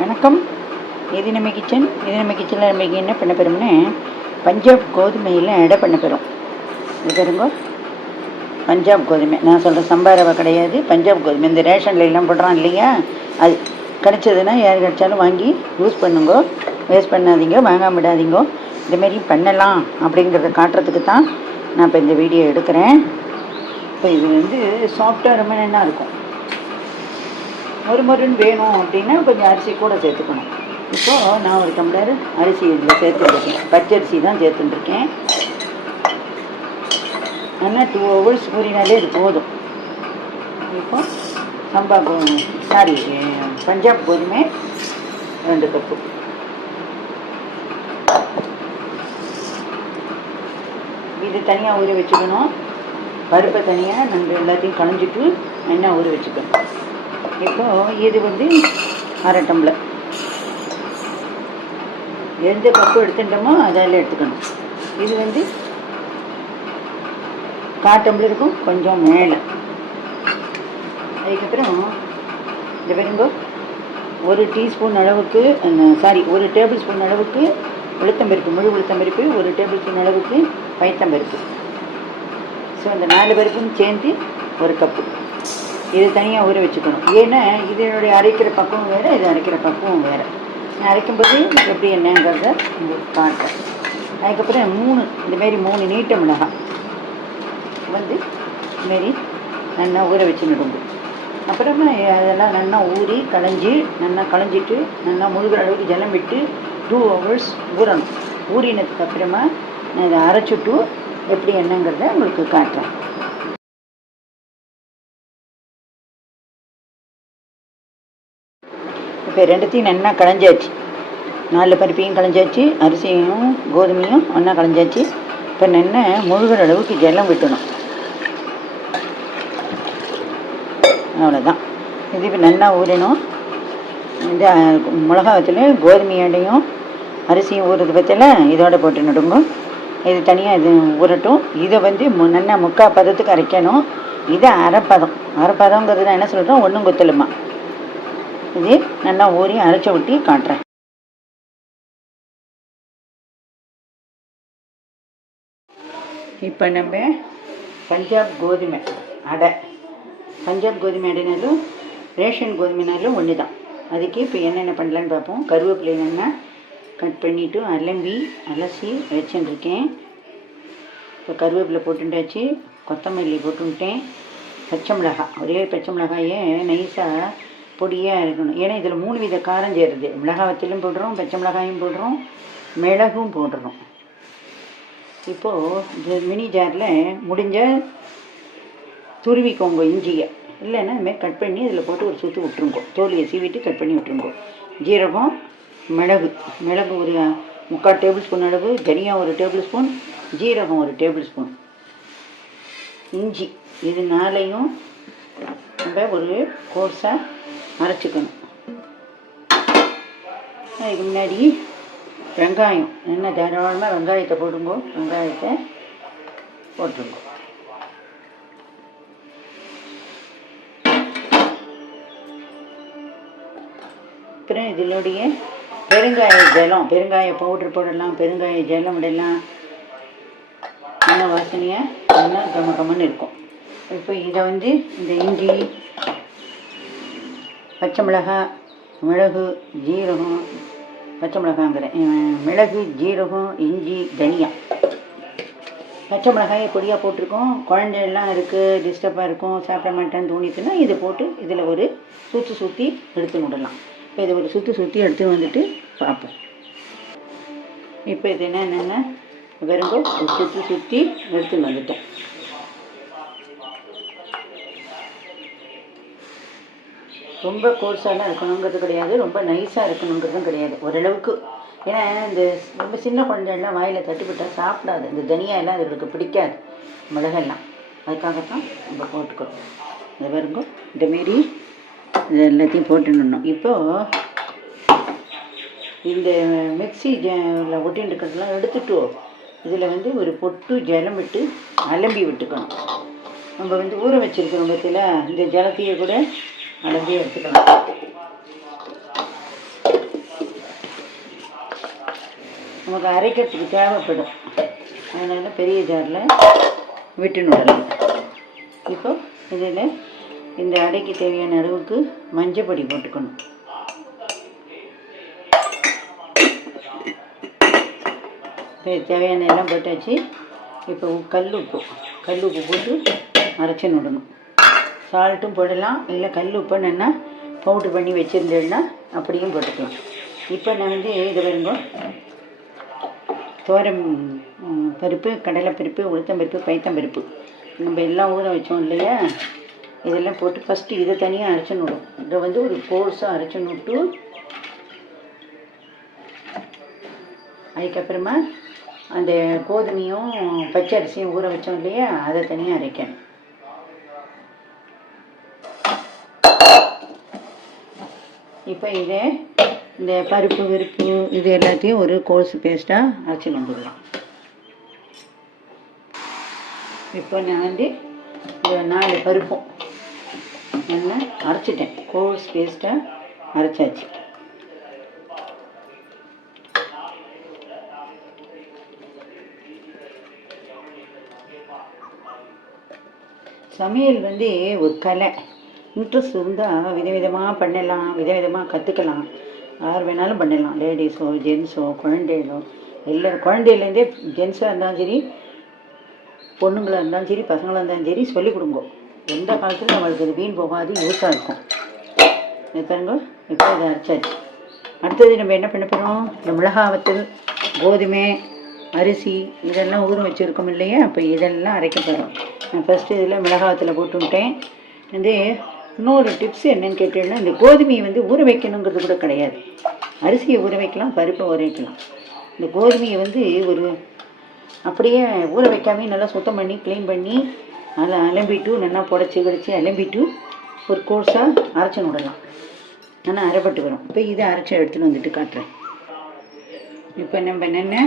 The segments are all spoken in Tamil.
வணக்கம். இது நம்ம கிச்சனில் நம்ம என்ன பண்ண போகிறோம்னா பஞ்சாப் கோதுமையில் எடை பண்ண போகிறோம். இது பாருங்க, பஞ்சாப் கோதுமை. நான் சொல்கிற சம்பா ரவை கிடையாது, பஞ்சாப் கோதுமை. இந்த ரேஷனில் எல்லாம் போடுறான் இல்லையா, அது கிடச்சதுன்னா யார் கிடச்சாலும் வாங்கி யூஸ் பண்ணுங்க, வேஸ்ட் பண்ணாதீங்க, வாங்காம விடாதீங்க. இதுமாரி பண்ணலாம் அப்படிங்கிறத காட்டுறதுக்கு தான் நான் இப்போ இந்த வீடியோ எடுக்கிறேன். இப்போ இது சாஃப்டாக ரொம்ப நல்லா இருக்கும். மொறுன்னு வேணும் அப்படின்னா கொஞ்சம் அரிசி கூட சேர்த்துக்கணும். இப்போது நான் ஒரு டம்ளர் அரிசி இதில் சேர்த்துருக்கேன். பச்சரிசி தான் சேர்த்துட்டுருக்கேன். ஆனால் 2 hours ஊறினாலே இது போதும். இப்போ பஞ்சாப் கோதுமை 2 கப்பு. இது தனியாக ஊற வச்சுக்கணும். பருப்பை தனியாக நம்ம எல்லாத்தையும் களைஞ்சிட்டு எண்ணெய் ஊற வச்சுக்கணும். இப்போது இது 1/2 டம்ளர். எந்த கப்பு எடுத்துட்டோமோ அதில் எடுத்துக்கணும். இது 1/4 டம்ளருக்கும் கொஞ்சம் மேலே. அதுக்கப்புறம் இந்த பாருங்க, 1 டீஸ்பூன் அளவுக்கு 1 டேபிள் ஸ்பூன் அளவுக்கு உளுத்தம்பருப்பு, முழு உளுத்தம்பருப்பு, 1 டேபிள் ஸ்பூன் அளவுக்கு பயத்தம்பருப்பு. ஸோ இந்த 4 பருப்பும் சேர்ந்து 1 கப்பு. இது தனியாக ஊற வச்சுக்கணும். ஏன்னா இதனுடைய அரைக்கிற பக்குவம் வேறு, இது அரைக்கிற பக்குவம் வேறு. நான் அரைக்கும்போது எப்படி என்னங்கிறத உங்களுக்கு காட்டுறேன். அதுக்கப்புறம் இந்தமாரி 3 நீட்ட மிளகாய் இதுமாரி நல்லா ஊற வச்சுன்னுடுங்க. அப்புறமா அதெல்லாம் நல்லா ஊறி களைஞ்சிட்டு நல்லா முழுகிற அளவுக்கு ஜலம் விட்டு 2 hours ஊறணும். ஊறினதுக்கு அப்புறமா நான் இதை அரைச்சிட்டு எப்படி என்னங்கிறத உங்களுக்கு காட்டுறேன். இப்போ 2த்தையும் நல்லா களைஞ்சாச்சு. 4 பருப்பையும் களைஞ்சாச்சு, அரிசியும் கோதுமையும் ஒன்றா களைஞ்சாச்சு. இப்போ நல்லா முழுகிற அளவுக்கு ஜலம் விட்டணும். அவ்வளோதான். இது இப்போ நல்லா ஊறணும். இந்த மிளகாவத்தில் கோதுமையோடையும் அரிசியும் ஊறுறது பற்றில இதோட போட்டு நடுங்க. இது தனியாக இது ஊறட்டும். இதை நல்லா 3/4 பதத்துக்கு அரைக்கணும். இது அரைப்பதங்கிறது நான் என்ன சொல்கிறேன், ஒன்றும் கொத்தலுமா. இது நல்லா ஊறி அரைச்ச விட்டு காட்டுறேன். இப்போ நம்ம பஞ்சாப் கோதுமை அடைனாலும் ரேஷன் கோதுமைனாலும் ஒன்று தான். அதுக்கு இப்போ என்னென்ன பண்ணலான்னு பார்ப்போம். கருவேப்பிலை நல்லா கட் பண்ணிவிட்டு அலசி வச்சுருக்கேன். இப்போ கருவேப்பிலை போட்டுட்டாச்சு, கொத்தமல்லி போட்டுட்டேன், பச்சை மிளகாய், ஒரே பச்சை மிளகாயே நைஸாக பொடியாக இருக்கணும். ஏன்னா இதில் 3 வித காரம் சேருது. மிளகாவத்திலும் போடுறோம், பச்சை மிளகாயும் போடுறோம், மிளகும் போடுறோம். இப்போது இந்த மினி ஜாரில் முடிஞ்ச துருவிக்கோங்க இஞ்சியை, இல்லைன்னா இதுமாதிரி கட் பண்ணி இதில் போட்டு ஒரு சுற்று விட்டுருங்கோ. தோலியை சீவிட்டு கட் பண்ணி விட்டுருங்கோ. ஜீரகம், மிளகு 1 3/4 டேபிள் ஸ்பூன் அளவு, தனியா 1 டேபிள் ஸ்பூன், ஜீரகம் 1 டேபிள் ஸ்பூன், இஞ்சி, இது 4ஐயும் நம்ம ஒரு கோர்ஸாக அரைச்சிக்கணும். அதுக்கு முன்னாடி வெங்காயம், என்ன தாராளமாக வெங்காயத்தை போடுங்க. வெங்காயத்தை போட்டுருங்க. அப்புறம் இதனுடைய பெருங்காய பவுட்ரு போடலாம், பெருங்காய ஜலம் விடலாம். நல்ல வாசனையாக நல்லா கம்மன்னு இருக்கும். இப்போ இதை இந்த இஞ்சி, பச்சை மிளகாய், மிளகு, ஜீரகம், பச்சை மிளகாங்கிறேன், மிளகு, ஜீரகம், இஞ்சி, தனியா, பச்சை மிளகாயை பொடியாக போட்டிருக்கோம். குழந்தையெல்லாம் இருக்குது, டிஸ்டர்பாக இருக்கும், சாப்பிட மாட்டேன்னு தோணிச்சுன்னா இதை போட்டு இதில் ஒரு சுற்றி எடுத்து விடலாம். இப்போ இதை ஒரு சுற்றி எடுத்து பார்ப்போம். இப்போ இது என்னென்ன வெறுங்கோ ஒரு சுற்றி எடுத்துன்னு வந்துட்டேன். ரொம்ப கோர்ஸாலாம் இருக்கணுங்கிறது கிடையாது, ரொம்ப நைஸாக இருக்கணுங்கிறதும் கிடையாது, ஓரளவுக்கு. ஏன்னா இந்த ரொம்ப சின்ன குழந்தைகள்லாம் வாயில் தட்டிவிட்டால் சாப்பிடாது. இந்த தனியாலாம் அதுகளுக்கு பிடிக்காது, மிளகெல்லாம். அதுக்காகத்தான் நம்ம போட்டுக்கிறோம். இந்த பாருங்க, இந்தமாரி இது எல்லாத்தையும் போட்டுடணும். இப்போது இந்த மிக்ஸி ஒட்டின்னு இருக்கிறதெல்லாம் எடுத்துட்டு இதில் ஒரு பொட்டு ஜலம் விட்டு அலம்பி விட்டுக்கணும். நம்ம ஊற வச்சுருக்கிறோம் பற்றியில் இந்த ஜலத்தையே கூட அலம்பி எடுத்துக்கலாம். நமக்கு அரைக்கிறதுக்கு தேவைப்படும். அதனால் பெரிய ஜாரில் விட்டுன்னு விடலாம். இப்போ இதில் இந்த அடைக்கு தேவையான அளவுக்கு மஞ்சள் பொடி போட்டுக்கணும். தேவையான எல்லாம் போட்டாச்சு. இப்போ கல் உப்பு போட்டு அரைச்சி விடணும். சால்ட்டும் போடலாம், இல்லை கல் உப்பு என்னென்னா பவுட்ரு பண்ணி வச்சுருந்தேன்னா அப்படியும் போட்டுக்கலாம். இப்போ நான் வந்து இது வருங்க தோரம் பருப்பு, கடலைப்பருப்பு, உளுத்தம்பருப்பு, பைத்தம்பருப்பு நம்ம எல்லாம் ஊற வச்சோம் இல்லையா, இதெல்லாம் போட்டு ஃபஸ்ட்டு இதை தனியாக அரைச்சின்னு விடும். இதை வந்து ஒரு கோர்ஸாக அரைச்சின்னு விட்டு அதுக்கப்புறமா அந்த கோதுமையும் பச்சை அரிசியும் ஊற வச்சோம் இல்லையா, அதை தனியாக அரைக்கணும். இப்போ இதே இந்த பருப்பு வெறுப்பு இது எல்லாத்தையும் ஒரு கோர்ஸ் பேஸ்ட்டாக அரைச்சி வந்துடலாம். இப்போ நான் வந்து இந்த 4 பருப்பும் நல்லா அரைச்சிட்டேன். கோர்ஸ் பேஸ்ட்டாக அரைச்சாச்சு. சமையல் வந்து ஒரு கலை. இன்ட்ரெஸ்ட் இருந்தால் விதவிதமாக பண்ணலாம், விதவிதமாக கற்றுக்கலாம். யார் வேணாலும் பண்ணலாம். லேடிஸோ ஜென்ஸோ குழந்தைகளோ எல்லோரும், குழந்தையிலேருந்தே ஜென்ஸாக இருந்தாலும் சரி, பொண்ணுங்களாக இருந்தாலும் சரி, பசங்களாக இருந்தாலும் சரி சொல்லிக் கொடுங்க. எந்த காலத்துலையும் நம்மளுக்கு அது வீண் போகாது, யூஸாக இருக்கும். பாருங்க, இப்போ இதை அரைச்சாச்சு. அடுத்தது நம்ம என்ன பண்ண போகிறோம், இந்த மிளகாவத்தல், கோதுமை, அரிசி இதெல்லாம் ஊற வச்சுருக்கோம் இல்லையா, அப்போ இதெல்லாம் அரைக்க போகிறோம். நான் ஃபஸ்ட்டு இதில் மிளகாவத்தில் போட்டுவிட்டேன். வந்து இன்னொரு டிப்ஸ் என்னென்னு கேட்டீங்கன்னா, இந்த கோதுமையை வந்து ஊற வைக்கணுங்கிறது கூட கிடையாது. அரிசியை ஊற வைக்கலாம், பருப்பை ஊற வைக்கலாம். இந்த கோதுமையை வந்து ஒரு அப்படியே ஊற வைக்காமே நல்லா சுத்தம் பண்ணி க்ளீன் பண்ணி நல்லா அலம்பிட்டு நல்லா புடச்சி கிடச்சி அலம்பிட்டு ஒரு கோர்ஸாக அரைச்சி விடலாம். ஆனால் அரைப்பட்டு வரும். இப்போ இதை அரைச்சி எடுத்துன்னு வந்துட்டு காட்டுறேன். இப்போ நம்ம என்னென்ன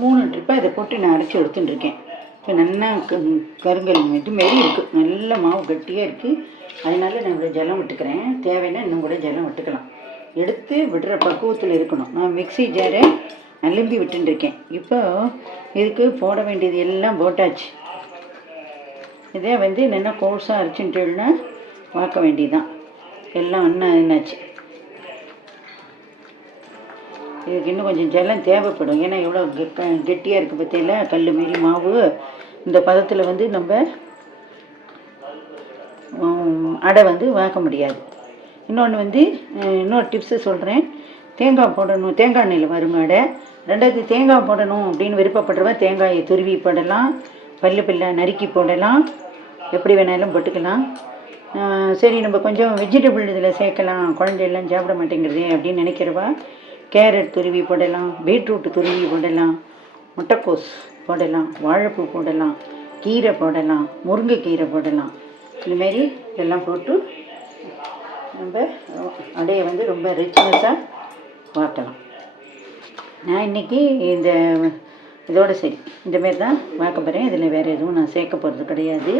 3 ட்ரிப்பாக இதை போட்டு நான் அரைச்சி எடுத்துட்டுருக்கேன். இப்போ நல்லா கருங்கல் இதுமாரி இருக்குது, நல்ல மாவு கட்டியாக இருக்குது. அதனால நான் இவ்வளோ ஜலம் விட்டுக்கிறேன். தேவைன்னா இன்னும் கூட ஜலம் விட்டுக்கலாம். எடுத்து விடுற பக்குவத்தில் இருக்கணும். நான் மிக்ஸி ஜாரை அலம்பி விட்டுருக்கேன். இப்போ இதுக்கு போட வேண்டியது எல்லாம் போட்டாச்சு. இதே வந்து என்னென்ன கோர்ஸாக அரைச்சின்ட்டுன்னா வாக்க வேண்டியதுதான். எல்லாம் என்னாச்சு. இதுக்கு இன்னும் கொஞ்சம் ஜலம் தேவைப்படும். ஏன்னா எவ்வளோ கெட்டியாக இருக்குது பற்றியில கல் மாரி மாவு. இந்த பதத்தில் வந்து நம்ம அடை வந்து வாக்க முடியாது. இன்னொன்று வந்து இன்னொரு டிப்ஸு சொல்கிறேன். தேங்காய் போடணும், தேங்காய் எண்ணெயில் வருங்க அடை. 2வது தேங்காய் போடணும் அப்படின்னு விருப்பப்படுறவன் தேங்காயை துருவி போடலாம், பல்ல நறுக்கி போடலாம், எப்படி வேணாலும் போட்டுக்கலாம். சரி, நம்ம கொஞ்சம் வெஜிடபிள் இதில் சேர்க்கலாம், குழந்தையெல்லாம் சாப்பிட மாட்டேங்கிறது அப்படின்னு நினைக்கிறவா கேரட் துருவி போடலாம், பீட்ரூட் துருவி போடலாம், முட்டைக்கோஸ் போடலாம், வாழைப்பூ போடலாம், கீரை போடலாம், முருங்கைக்கீரை போடலாம். இந்தமாரி இதெல்லாம் போட்டு நம்ம அடையை வந்து ரொம்ப ரிச்னஸாக வாக்கலாம். நான் இன்றைக்கி இந்த இதோடு சரி இந்தமாரி தான் வாக்க போகிறேன். இதில் வேறு எதுவும் நான் சேர்க்க போகிறது கிடையாது.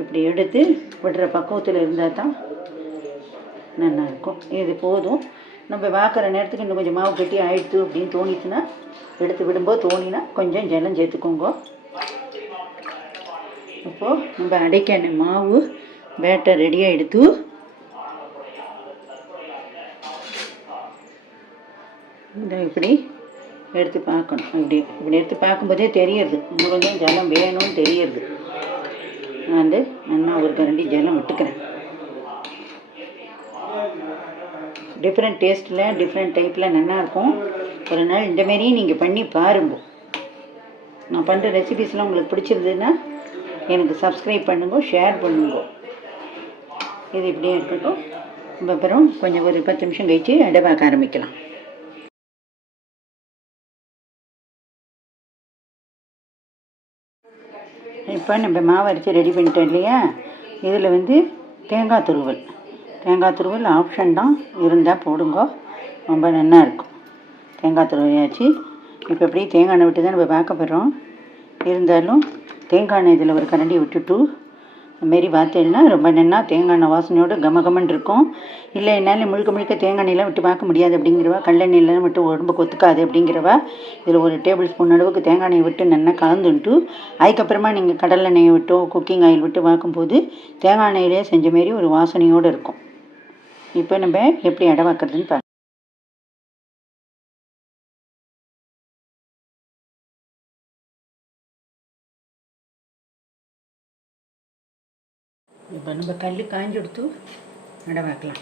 இப்படி எடுத்து விடுற பக்குவத்தில் இருந்தால் தான் நல்லாயிருக்கும். இது போதும். நம்ம வாக்கிற நேரத்துக்கு இன்னும் கொஞ்சம் மாவு கட்டி ஆயிடுத்து அப்படின்னு தோணிச்சுன்னா, எடுத்து விடும்போது தோணினா கொஞ்சம் ஜலம் சேர்த்துக்கோங்க. இப்போது நம்ம அடைக்கான மாவு பேட்டர் ரெடியாக எடுத்து இந்த இப்படி எடுத்து பார்க்கணும். இப்படி எடுத்து பார்க்கும்போதே தெரியறது இன்னும் கொஞ்சம் ஜலம் வேணும்னு தெரியறது. நான் வந்து நல்லா ஒரு கரண்டி ஜலம் விட்டுக்கிறேன். டிஃப்ரெண்ட் டேஸ்ட்டில் டிஃப்ரெண்ட் டைப்பில் நல்லாயிருக்கும். ஒரு நாள் இந்தமாரியும் நீங்கள் பண்ணி பாருங்க. நான் பண்ணுற ரெசிபீஸ்லாம் உங்களுக்கு பிடிச்சிருந்ததுன்னா எனக்கு சப்ஸ்கிரைப் பண்ணுங்க, ஷேர் பண்ணுங்க. இது இப்படியே இருக்கட்டும். அப்புறம் கொஞ்சம் ஒரு 10 நிமிஷம் கழித்து அடை பார்க்க ஆரம்பிக்கலாம். இப்போ நம்ம மாவு அரைச்சி ரெடி பண்ணிட்டோம் இல்லையா, இதில் வந்து தேங்காய் துருவல் ஆப்ஷன் தான், இருந்தால் போடுங்க, ரொம்ப நல்லா இருக்கும். தேங்காய் துருவையாச்சு. இப்போ அப்படியே தேங்காய் எண்ணெய் விட்டு தான் நம்ம பார்க்க போகிறோம். இருந்தாலும் தேங்காய் எண்ணெய் இதில் ஒரு கரண்டி விட்டுட்டு அதுமாரி பார்த்தேன்னா ரொம்ப நல்லா தேங்காய் எண்ணெய் வாசனையோடு கமகமன்னு இருக்கும். இல்லை என்னால் முழுக்க முழுக்க தேங்காய் எண்ணெயெலாம் விட்டு பார்க்க முடியாது அப்படிங்கிறவா, கல்லெண்ணெயெல்லாம் விட்டு உடம்புக்கு ஒத்துக்காது அப்படிங்கிறவா, இதில் ஒரு டேபிள் ஸ்பூன் அளவுக்கு தேங்காய் எண்ணெயை விட்டு நல்லா கலந்துன்ட்டு அதுக்கப்புறமா நீங்கள் கடலெண்ணெயை விட்டோ குக்கிங் ஆயில் விட்டு பார்க்கும்போது தேங்காய் எண்ணெயிலே செஞ்ச மாரி ஒரு வாசனையோடு இருக்கும். இப்போ நம்ம எப்படி அடை வைக்கிறதுன்னு பார்க்கலாம். இப்போ நம்ம கல் காஞ்சி எடுத்து அடை வைக்கலாம்.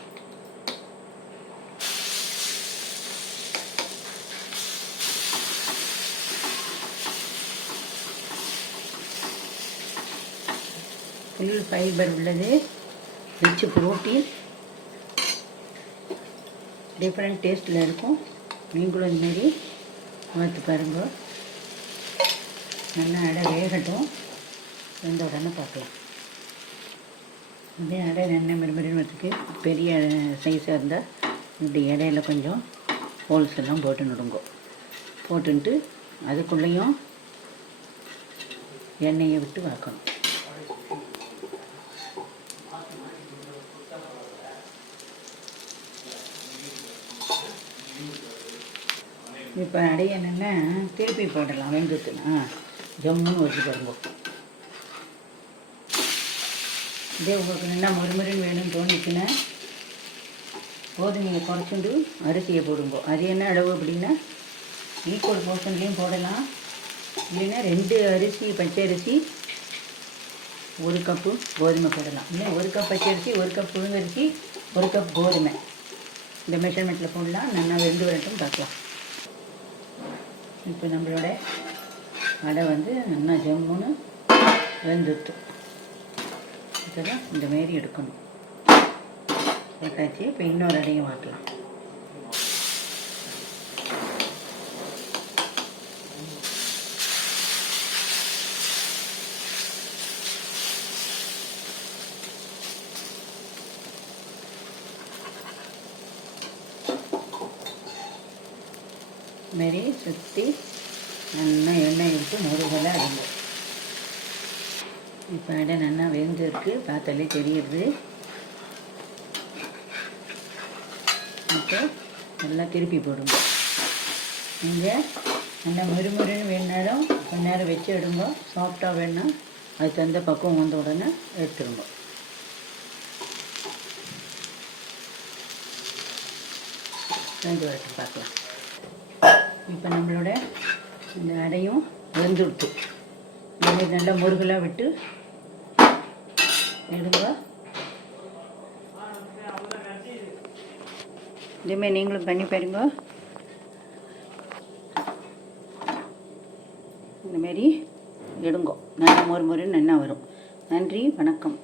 ஃபுல் ஃபைபர் உள்ளது, ரிச் ப்ரோட்டீன், டிஃப்ரெண்ட் டேஸ்ட்டில் இருக்கும். நீங்களும் இதுமாரி பார்த்து பாருங்க. நல்லா அடை வேகட்டும், வெந்த உடனே பார்க்கலாம். இதே அடை எண்ணெய் மறுபடியும் வரத்துக்கு பெரிய சைஸாக இருந்தால் இப்படி இடையில கொஞ்சம் ஹோல்ஸ் எல்லாம் போட்டு நடுங்கோ. போட்டுன்ட்டு அதுக்குள்ளேயும் எண்ணெயை விட்டு வாக்கணும். இப்போ அடைய என்னென்னா திருப்பி போடலாம். வெந்துட்டுனா ஜம்முன்னு வச்சு பாருங்க. இதே உங்களுக்கு நல்லா மறுமுறைன்னு வேணும்னு தோணிச்சுன்னா கோதுமையை குறைச்சுண்டு அரிசியை போடுங்க. அது என்ன அளவு அப்படின்னா ஈக்குவல் போர்ஷன்லேயும் போடலாம். இல்லைன்னா 2 அரிசி பச்சை அரிசி 1 கப்பு கோதுமை போடலாம். இல்லை 1 கப் பச்சை அரிசி 1 கப் புழுங்கரிசி 1 கப் கோதுமை, இந்த மெஷர்மெண்ட்டில் போடலாம். நல்லா வெந்து வரட்டும் பார்க்கலாம். இப்போ நம்மளோட அடை நல்லா ஜம்முன்னு வெந்துட்டு இதெல்லாம் இந்தமாரி எடுக்கணும். போட்டாச்சு. இப்போ இன்னொரு அடையும் வாக்கலாம். மாரி சுற்றி நல்லா எண்ணெய் விட்டு முருகலாக அடிங்க. இப்போ அடை நல்லா வெந்திருக்கு, பார்த்தாலே தெரியுது. இப்போ நல்லா திருப்பி போடுங்க. நீங்கள் நல்லா முறுமுறுன்னு வேணுனாலும் கொஞ்ச நேரம் வச்சு எடுங்க. சாஃப்டாக வேணுன்னா அதுக்கு தகுந்த பக்குவம் வந்த உடனே எடுத்துருங்க. வெந்து வரட்டும் பார்க்கலாம். இப்போ நம்மளோட இந்த அடையும் வெந்துடுத்து. இது நல்லா முருகலாக விட்டு எடுங்க. இதேமாரி நீங்களும் பண்ணி பாருங்க. இந்தமாரி எடுங்கோ. நல்லா முறுமுறுன்னு நல்லா வரும். நன்றி, வணக்கம்.